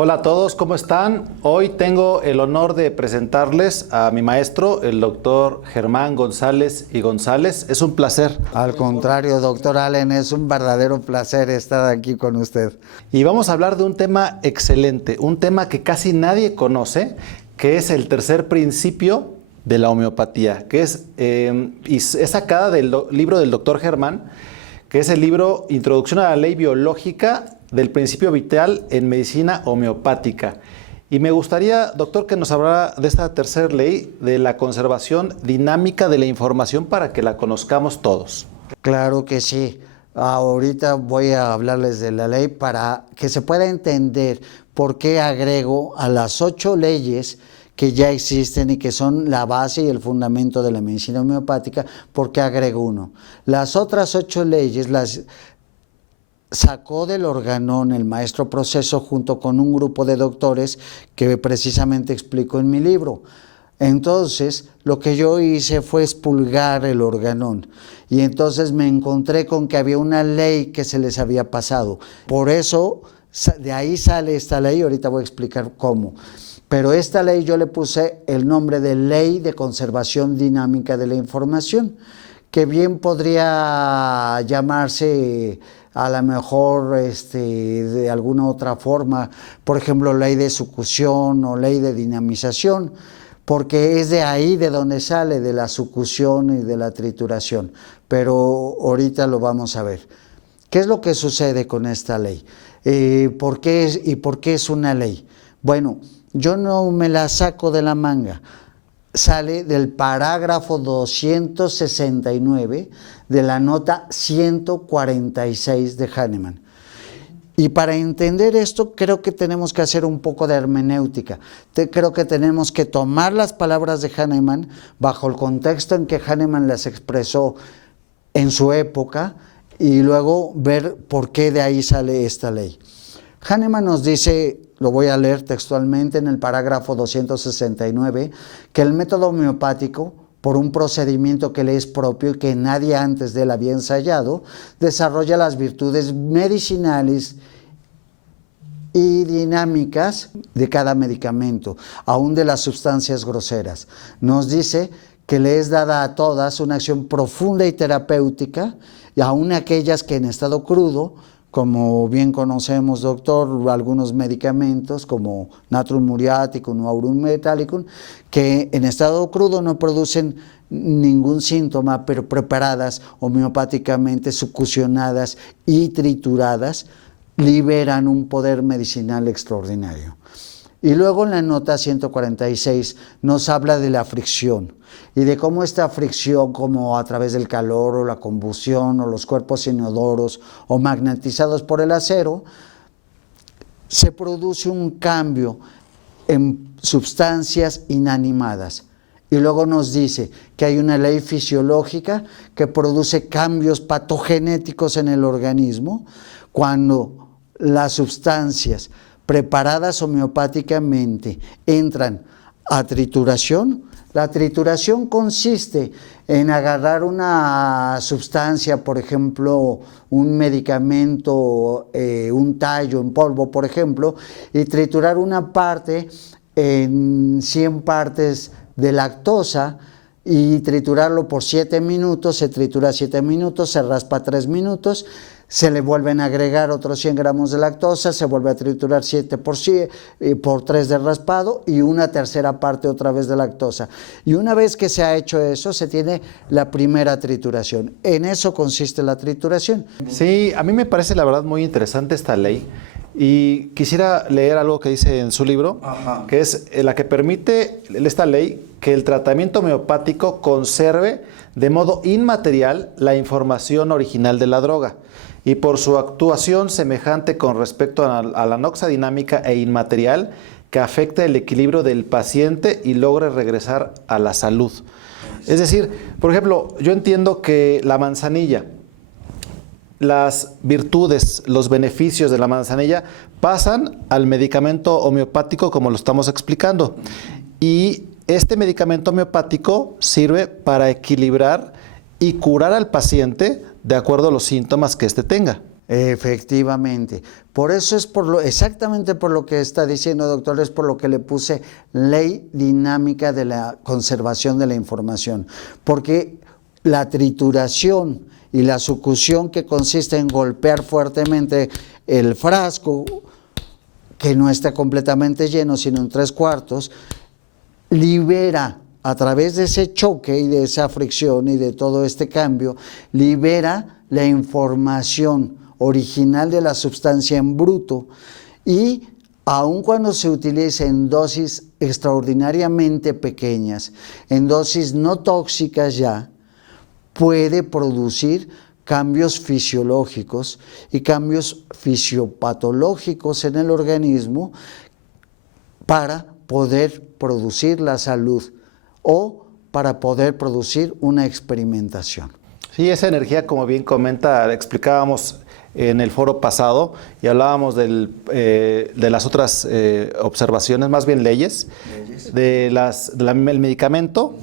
Hola a todos, ¿cómo están? Hoy tengo el honor de presentarles a mi maestro, el doctor Germán González y González. Es un placer. Al contrario, doctor Allen, es un verdadero placer estar aquí con usted. Y vamos a hablar de un tema excelente, un tema que casi nadie conoce, que es el tercer principio de la homeopatía, que es sacada del libro del doctor Germán, que es el libro Introducción a la Ley Biológica del Principio Vital en Medicina Homeopática. Y me gustaría, doctor, que nos hablara de esta tercera ley de la conservación dinámica de la información para que la conozcamos todos. Claro que sí. Ahorita voy a hablarles de la ley para que se pueda entender por qué agrego a las 8 leyes que ya existen y que son la base y el fundamento de la medicina homeopática, ¿por qué agrego uno? Las otras 8 leyes las sacó del organón el maestro Proceso junto con un grupo de doctores que precisamente explico en mi libro. Entonces, lo que yo hice fue expurgar el organón y entonces me encontré con que había una ley que se les había pasado. Por eso, de ahí sale esta ley, ahorita voy a explicar cómo. Pero esta ley yo le puse el nombre de Ley de Conservación Dinámica de la Información, que bien podría llamarse a lo mejor de alguna otra forma, por ejemplo, ley de sucusión o ley de dinamización, porque es de ahí de donde sale, de la sucusión y de la trituración. Pero ahorita lo vamos a ver. ¿Qué es lo que sucede con esta ley? ¿Por qué es una ley? Bueno, yo no me la saco de la manga. Sale del parágrafo 269 de la nota 146 de Hahnemann. Y para entender esto, creo que tenemos que hacer un poco de hermenéutica. Creo que tenemos que tomar las palabras de Hahnemann bajo el contexto en que Hahnemann las expresó en su época y luego ver por qué de ahí sale esta ley. Hahnemann nos dice, lo voy a leer textualmente en el parágrafo 269, que el método homeopático, por un procedimiento que le es propio y que nadie antes de él había ensayado, desarrolla las virtudes medicinales y dinámicas de cada medicamento, aún de las sustancias groseras. Nos dice que le es dada a todas una acción profunda y terapéutica, y aún aquellas que en estado crudo, como bien conocemos, doctor, algunos medicamentos como Natrum muriaticum o Aurum metallicum, que en estado crudo no producen ningún síntoma, pero preparadas homeopáticamente, succionadas y trituradas, liberan un poder medicinal extraordinario. Y luego en la nota 146 nos habla de la fricción y de cómo esta fricción, como a través del calor o la combustión o los cuerpos inodoros o magnetizados por el acero, se produce un cambio en sustancias inanimadas. Y luego nos dice que hay una ley fisiológica que produce cambios patogenéticos en el organismo cuando las sustancias preparadas homeopáticamente entran a trituración. La trituración consiste en agarrar una sustancia, por ejemplo, un medicamento, un tallo en polvo, por ejemplo, y triturar una parte en 100 partes de lactosa y triturarlo por 7 minutos, se tritura 7 minutos, se raspa 3 minutos, se le vuelven a agregar otros 100 gramos de lactosa, se vuelve a triturar 7 por 3 de raspado y una tercera parte otra vez de lactosa. Y una vez que se ha hecho eso, se tiene la primera trituración. En eso consiste la trituración. Sí, a mí me parece la verdad muy interesante esta ley y quisiera leer algo que dice en su libro, que es la que permite esta ley que el tratamiento homeopático conserve de modo inmaterial la información original de la droga y por su actuación semejante con respecto a la noxadinámica e inmaterial que afecta el equilibrio del paciente y logre regresar a la salud. Es decir, por ejemplo, yo entiendo que la manzanilla, las virtudes, los beneficios de la manzanilla pasan al medicamento homeopático como lo estamos explicando. Y este medicamento homeopático sirve para equilibrar y curar al paciente de acuerdo a los síntomas que éste tenga. Efectivamente. Por eso es exactamente por lo que está diciendo, doctor, es por lo que le puse ley dinámica de la conservación de la información. Porque la trituración y la succión, que consiste en golpear fuertemente el frasco, que no está completamente lleno, sino en 3/4, libera, a través de ese choque y de esa fricción y de todo este cambio, libera la información original de la sustancia en bruto, y aun cuando se utilice en dosis extraordinariamente pequeñas, en dosis no tóxicas ya, puede producir cambios fisiológicos y cambios fisiopatológicos en el organismo para poder producir la salud o para poder producir una experimentación. Sí, esa energía, como bien comenta, explicábamos en el foro pasado y hablábamos de las otras observaciones, más bien leyes. Del medicamento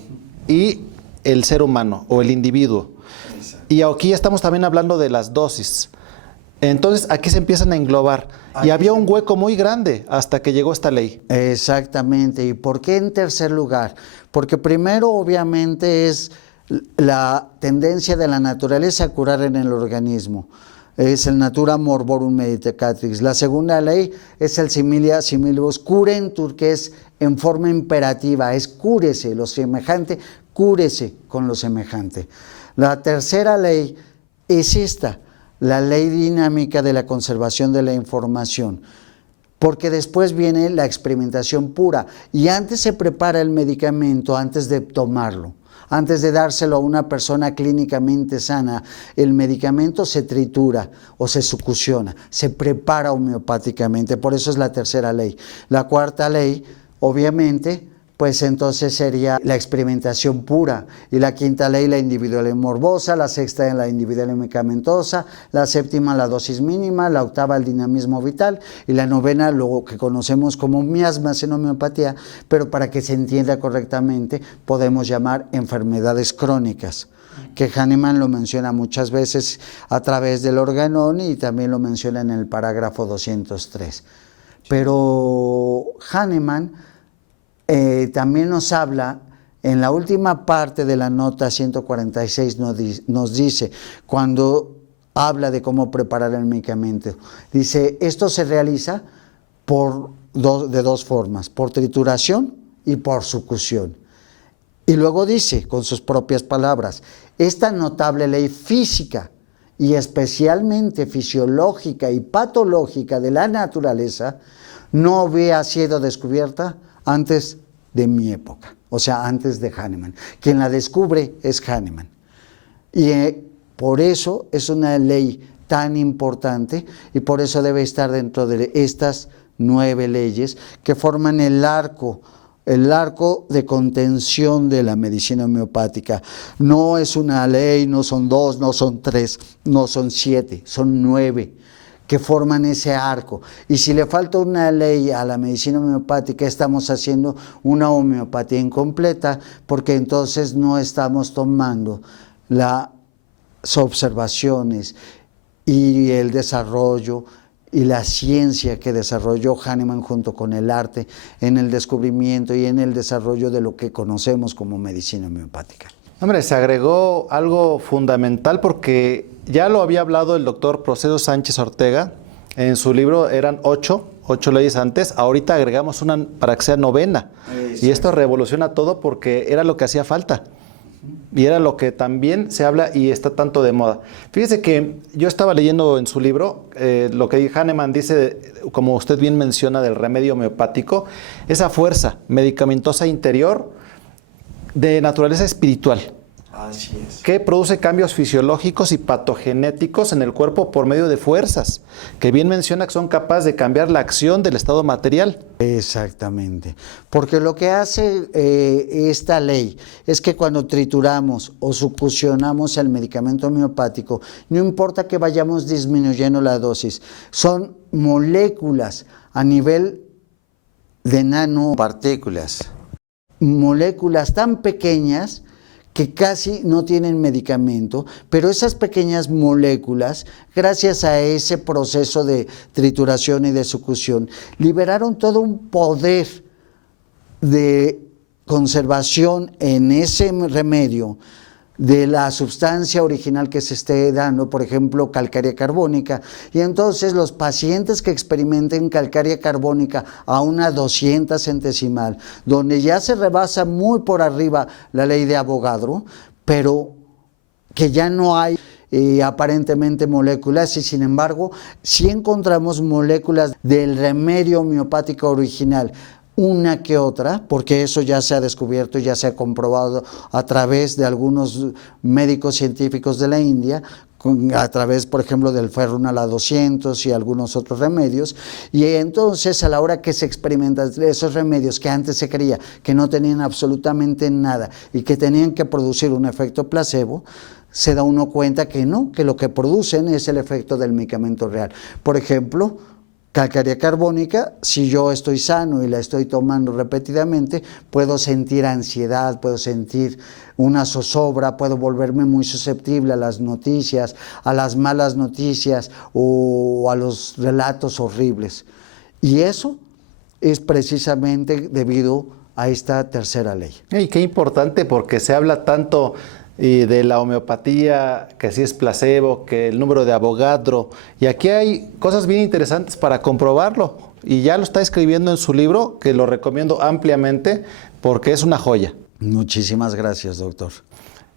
y el ser humano o el individuo. Exacto. Y aquí estamos también hablando de las dosis. Entonces aquí se empiezan a englobar. Y había un hueco muy grande hasta que llegó esta ley. Exactamente. ¿Y por qué en tercer lugar? Porque primero, obviamente, es la tendencia de la naturaleza a curar en el organismo. Es el natura morborum medicatrix. La segunda ley es el similia similibus curentur, que es en forma imperativa, es cúrese lo semejante, cúrese con lo semejante. La tercera ley es esta, la ley dinámica de la conservación de la información, porque después viene la experimentación pura y antes se prepara el medicamento, antes de tomarlo. Antes de dárselo a una persona clínicamente sana, el medicamento se tritura o se succiona, se prepara homeopáticamente, por eso es la tercera ley. La cuarta ley, obviamente, pues entonces sería la experimentación pura, y la quinta ley la individual y morbosa, la sexta la individual y medicamentosa, la séptima la dosis mínima, la octava el dinamismo vital y la novena lo que conocemos como miasmas en homeopatía, pero para que se entienda correctamente podemos llamar enfermedades crónicas, que Hahnemann lo menciona muchas veces a través del organón y también lo menciona en el parágrafo 203. Pero Hahnemann también nos habla, en la última parte de la nota 146 nos dice, cuando habla de cómo preparar el medicamento, dice, esto se realiza de dos formas, por trituración y por succión. Y luego dice, con sus propias palabras, esta notable ley física y especialmente fisiológica y patológica de la naturaleza no había sido descubierta antes de mi época, o sea, antes de Hahnemann. Quien la descubre es Hahnemann. Y por eso es una ley tan importante y por eso debe estar dentro de estas 9 leyes que forman el arco de contención de la medicina homeopática. No es una ley, no son 2, no son 3, no son 7, son 9. Que forman ese arco. Y si le falta una ley a la medicina homeopática, estamos haciendo una homeopatía incompleta, porque entonces no estamos tomando las observaciones y el desarrollo y la ciencia que desarrolló Hahnemann junto con el arte en el descubrimiento y en el desarrollo de lo que conocemos como medicina homeopática. Hombre, se agregó algo fundamental porque ya lo había hablado el doctor Procedo Sánchez Ortega en su libro, eran 8 leyes antes, ahorita agregamos una para que sea 9ª. Y esto revoluciona todo porque era lo que hacía falta. Y era lo que también se habla y está tanto de moda. Fíjese que yo estaba leyendo en su libro lo que Hahnemann dice, como usted bien menciona, del remedio homeopático, esa fuerza medicamentosa interior de naturaleza espiritual. Así es. Que produce cambios fisiológicos y patogenéticos en el cuerpo por medio de fuerzas, que bien menciona que son capaces de cambiar la acción del estado material. Exactamente, porque lo que hace esta ley es que cuando trituramos o succionamos el medicamento homeopático, no importa que vayamos disminuyendo la dosis, son moléculas a nivel de nanopartículas, moléculas tan pequeñas que casi no tienen medicamento, pero esas pequeñas moléculas, gracias a ese proceso de trituración y de succión, liberaron todo un poder de conservación en ese remedio de la sustancia original que se esté dando, por ejemplo, calcárea carbónica. Y entonces los pacientes que experimenten calcárea carbónica a una 200 centesimal, donde ya se rebasa muy por arriba la ley de Avogadro, pero que ya no hay aparentemente moléculas, y sin embargo sí encontramos moléculas del remedio homeopático original, una que otra, porque eso ya se ha descubierto, ya se ha comprobado a través de algunos médicos científicos de la India, a través, por ejemplo, del Ferrunal 200 y algunos otros remedios. Y entonces, a la hora que se experimentan esos remedios que antes se creía que no tenían absolutamente nada y que tenían que producir un efecto placebo, se da uno cuenta que no, que lo que producen es el efecto del medicamento real. Por ejemplo, calcárea carbónica, si yo estoy sano y la estoy tomando repetidamente, puedo sentir ansiedad, puedo sentir una zozobra, puedo volverme muy susceptible a las noticias, a las malas noticias o a los relatos horribles. Y eso es precisamente debido a esta tercera ley. Y qué importante, porque se habla tanto de la homeopatía, que sí es placebo, que el número de Avogadro, y aquí hay cosas bien interesantes para comprobarlo, y ya lo está escribiendo en su libro, que lo recomiendo ampliamente porque es una joya. Muchísimas gracias, doctor.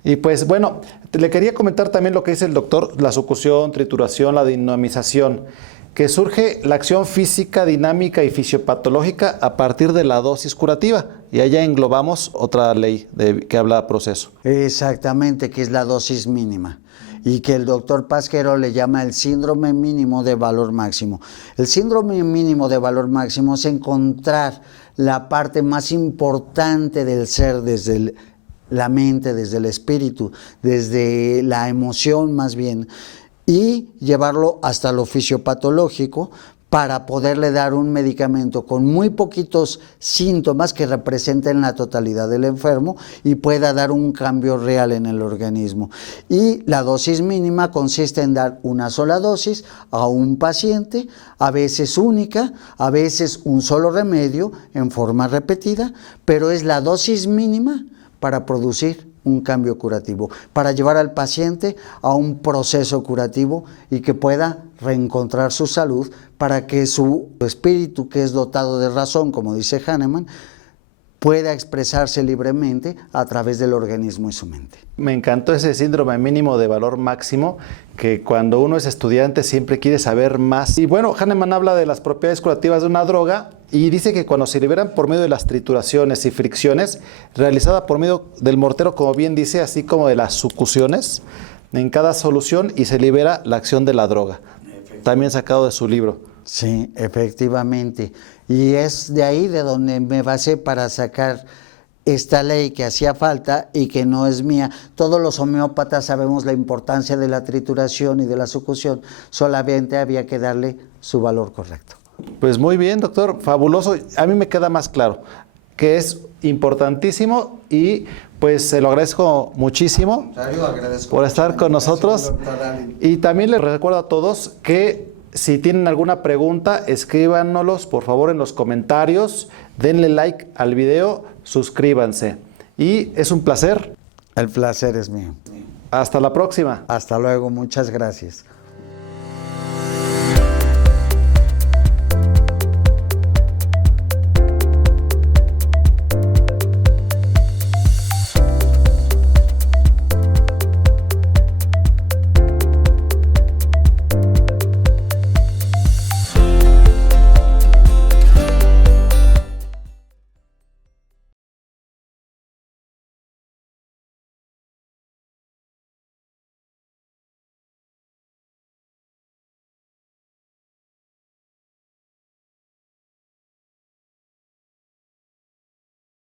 Y pues bueno, le quería comentar también lo que dice el doctor, la succión, trituración, la dinamización, que surge la acción física, dinámica y fisiopatológica a partir de la dosis curativa. Y allá englobamos otra ley que habla de proceso. Exactamente, que es la dosis mínima. Y que el doctor Pasquero le llama el síndrome mínimo de valor máximo. El síndrome mínimo de valor máximo es encontrar la parte más importante del ser desde la mente, desde el espíritu, desde la emoción más bien, y llevarlo hasta lo fisiopatológico para poderle dar un medicamento con muy poquitos síntomas que representen la totalidad del enfermo y pueda dar un cambio real en el organismo. Y la dosis mínima consiste en dar una sola dosis a un paciente, a veces única, a veces un solo remedio en forma repetida, pero es la dosis mínima para producir un cambio curativo, para llevar al paciente a un proceso curativo y que pueda reencontrar su salud, para que su espíritu, que es dotado de razón, como dice Hahnemann, pueda expresarse libremente a través del organismo y su mente. Me encantó ese síndrome mínimo de valor máximo, que cuando uno es estudiante siempre quiere saber más. Y bueno, Hahnemann habla de las propiedades curativas de una droga y dice que cuando se liberan por medio de las trituraciones y fricciones, realizada por medio del mortero, como bien dice, así como de las sucusiones, en cada solución, y se libera la acción de la droga. También sacado de su libro. Sí, efectivamente. Y es de ahí de donde me basé para sacar esta ley que hacía falta y que no es mía. Todos los homeópatas sabemos la importancia de la trituración y de la succión, solamente había que darle su valor correcto. Pues muy bien, doctor, fabuloso. A mí me queda más claro que es importantísimo y pues se lo agradezco muchísimo por estar con nosotros. Y también les recuerdo a todos que si tienen alguna pregunta, escríbanoslos por favor en los comentarios, denle like al video, suscríbanse. Y es un placer. El placer es mío. Hasta la próxima. Hasta luego, muchas gracias.